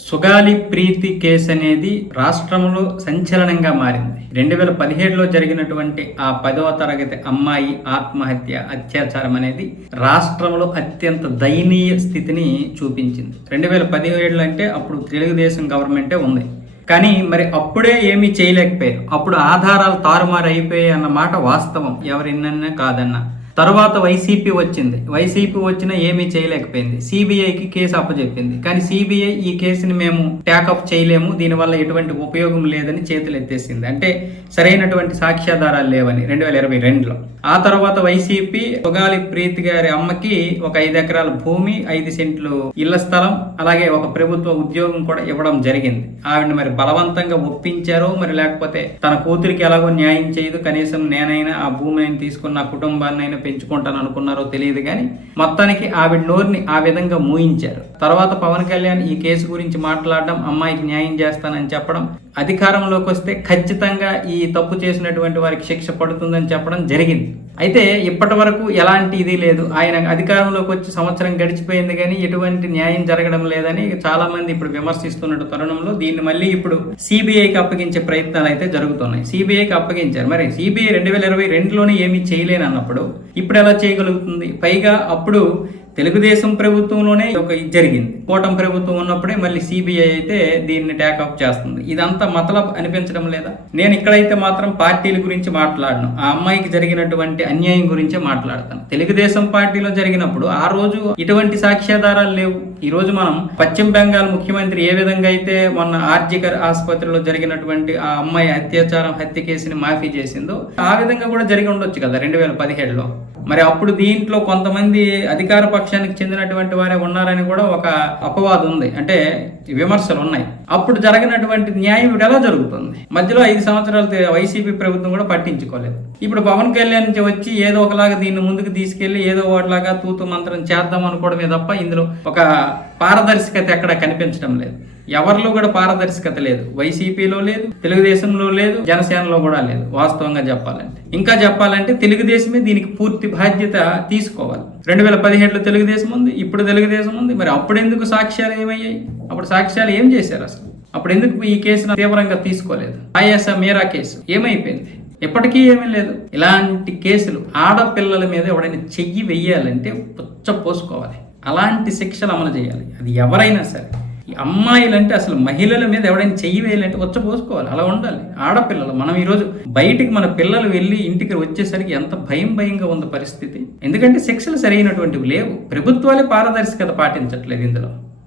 సుగాలి ప్రీతి case అనేది రాష్ట్రంలో సంచలనంగా మారింది. రెండు వేల పదిహేడులో జరిగినటువంటి ఆ పదవ తరగతి అమ్మాయి ఆత్మహత్య అత్యాచారం అనేది రాష్ట్రంలో అత్యంత దయనీయ స్థితిని చూపించింది. రెండు వేల పదిహేడులో అంటే అప్పుడు తెలుగుదేశం గవర్నమెంటే ఉంది. కానీ మరి అప్పుడే ఏమీ చేయలేకపోయారు. అప్పుడు ఆధారాలు తారుమారు అయిపోయాయి అన్న మాట వాస్తవం. ఎవరినన్నా కాదన్నా. తర్వాత వైసీపీ వచ్చింది. వైసీపీ వచ్చినా ఏమీ చేయలేకపోయింది. సిబిఐకి కేసు అప్పచెప్పింది. కానీ సిబిఐ ఈ కేసుని మేము ట్యాకప్ చేయలేము. దీనివల్ల ఎటువంటి ఉపయోగం లేదని చేతులు ఎత్తేసింది. అంటే సరైనటువంటి సాక్ష్యాధారాలు లేవని రెండు వేల ఇరవై రెండులో. ఆ తర్వాత వైసీపీ పొగాలి ప్రీతి గారి అమ్మకి ఒక ఐదు ఎకరాల భూమి ఐదు సెంట్లు ఇళ్ళ స్థలం అలాగే ఒక ప్రభుత్వ ఉద్యోగం కూడా ఇవ్వడం జరిగింది. ఆవిడ మరి బలవంతంగా ఒప్పించారో మరి లేకపోతే తన కూతురికి ఎలాగో న్యాయం చేయదు. కనీసం నేనైనా ఆ భూమిని తీసుకున్న కుటుంబాన్ని అయినా పెంచుకుంటాను అనుకున్నారో తెలియదు కానీ మొత్తానికి ఆవిడ నోరుని ఆ విధంగా మూయించారు. తర్వాత పవన్ కళ్యాణ్ ఈ కేసు గురించి మాట్లాడడం అమ్మాయికి న్యాయం చేస్తానని చెప్పడం అధికారంలోకి వస్తే ఖచ్చితంగా ఈ తప్పు చేసినటువంటి వారికి శిక్ష పడుతుందని చెప్పడం జరిగింది. అయితే ఇప్పటి వరకు ఎలాంటి ఇది లేదు. ఆయన అధికారంలోకి వచ్చి సంవత్సరం గడిచిపోయింది కానీ ఎటువంటి న్యాయం జరగడం లేదని చాలా మంది ఇప్పుడు విమర్శిస్తున్న తరుణంలో దీన్ని మళ్ళీ ఇప్పుడు సిబిఐకి అప్పగించే ప్రయత్నాలు అయితే జరుగుతున్నాయి. సిబిఐకి అప్పగించారు. మరి సిబిఐ రెండు వేల ఇరవై రెండులోనే ఏమీ చేయలేని అన్నప్పుడు ఇప్పుడు ఎలా చేయగలుగుతుంది? పైగా అప్పుడు తెలుగుదేశం ప్రభుత్వంలోనే ఒక ఇది జరిగింది. కూటమి ప్రభుత్వం ఉన్నప్పుడే మళ్ళీ సిబిఐ అయితే దీన్ని ట్యాకప్ చేస్తుంది. ఇదంతా మతలబ్ అనిపించడం లేదా? నేను ఇక్కడైతే మాత్రం పార్టీల గురించి మాట్లాడను. ఆ అమ్మాయికి జరిగినటువంటి అన్యాయం గురించే మాట్లాడతాను. తెలుగుదేశం పార్టీలో జరిగినప్పుడు ఆ రోజు ఇటువంటి సాక్ష్యాధారాలు లేవు. ఈ రోజు మనం పశ్చిమ బెంగాల్ ముఖ్యమంత్రి ఏ విధంగా అయితే మొన్న ఆర్జికర్ ఆసుపత్రిలో జరిగినటువంటి ఆ అమ్మాయి అత్యాచారం హత్య కేసుని మాఫీ చేసిందో ఆ విధంగా కూడా జరిగి ఉండొచ్చు కదా రెండు వేల పదిహేడులో? మరి అప్పుడు దీంట్లో కొంతమంది అధికార పక్షానికి చెందినటువంటి వారే ఉన్నారని కూడా ఒక అపవాదం ఉంది అంటే విమర్శలు ఉన్నాయి అప్పుడు జరిగినటువంటి న్యాయం ఇప్పుడు ఎలా జరుగుతుంది? మధ్యలో ఐదు సంవత్సరాలు వైసీపీ ప్రభుత్వం కూడా పట్టించుకోలేదు. ఇప్పుడు పవన్ కళ్యాణ్ నుంచి వచ్చి ఏదో ఒకలాగా దీన్ని ముందుకు తీసుకెళ్ళి ఏదో ఒకలాగా తూతు మంత్రం చేద్దాం అనుకోవడమే తప్ప ఇందులో ఒక పారదర్శకత ఎక్కడ కనిపించడం లేదు. ఎవరిలో కూడా పారదర్శకత లేదు. వైసీపీలో లేదు తెలుగుదేశంలో లేదు జనసేనలో కూడా లేదు. వాస్తవంగా చెప్పాలంటే. ఇంకా చెప్పాలంటే తెలుగుదేశమే దీనికి పూర్తి బాధ్యత తీసుకోవాలి. రెండు వేల పదిహేడులో తెలుగుదేశం ఉంది ఇప్పుడు తెలుగుదేశం ఉంది. మరి అప్పుడు ఎందుకు సాక్ష్యాలు ఏమయ్యాయి? అప్పుడు సాక్ష్యాలు ఏం చేశారు అసలు? అప్పుడు ఎందుకు ఈ కేసును తీవ్రంగా తీసుకోలేదు? ఐఎస్ఆ మీరా కేసు ఏమైపోయింది? ఎప్పటికీ ఏమీ లేదు. ఇలాంటి కేసులు ఆడపిల్లల మీద ఎవడైనా చెయ్యి వెయ్యాలంటే పుచ్చ పోసుకోవాలి. అలాంటి శిక్షలు అమలు చేయాలి. అది ఎవరైనా సరే. ఈ అమ్మాయిలంటే అసలు మహిళల మీద ఎవడైనా చెయ్యి వేయాలంటే వచ్చ పోసుకోవాలి. అలా ఉండాలి. ఆడపిల్లలు మనం ఈరోజు బయటికి మన పిల్లలు వెళ్ళి ఇంటికి వచ్చేసరికి ఎంత భయం భయంగా ఉంది పరిస్థితి. ఎందుకంటే శిక్షలు సరైనటువంటివి లేవు. ప్రభుత్వాలే పారదర్శకత పాటించట్లేదు ఇందులో.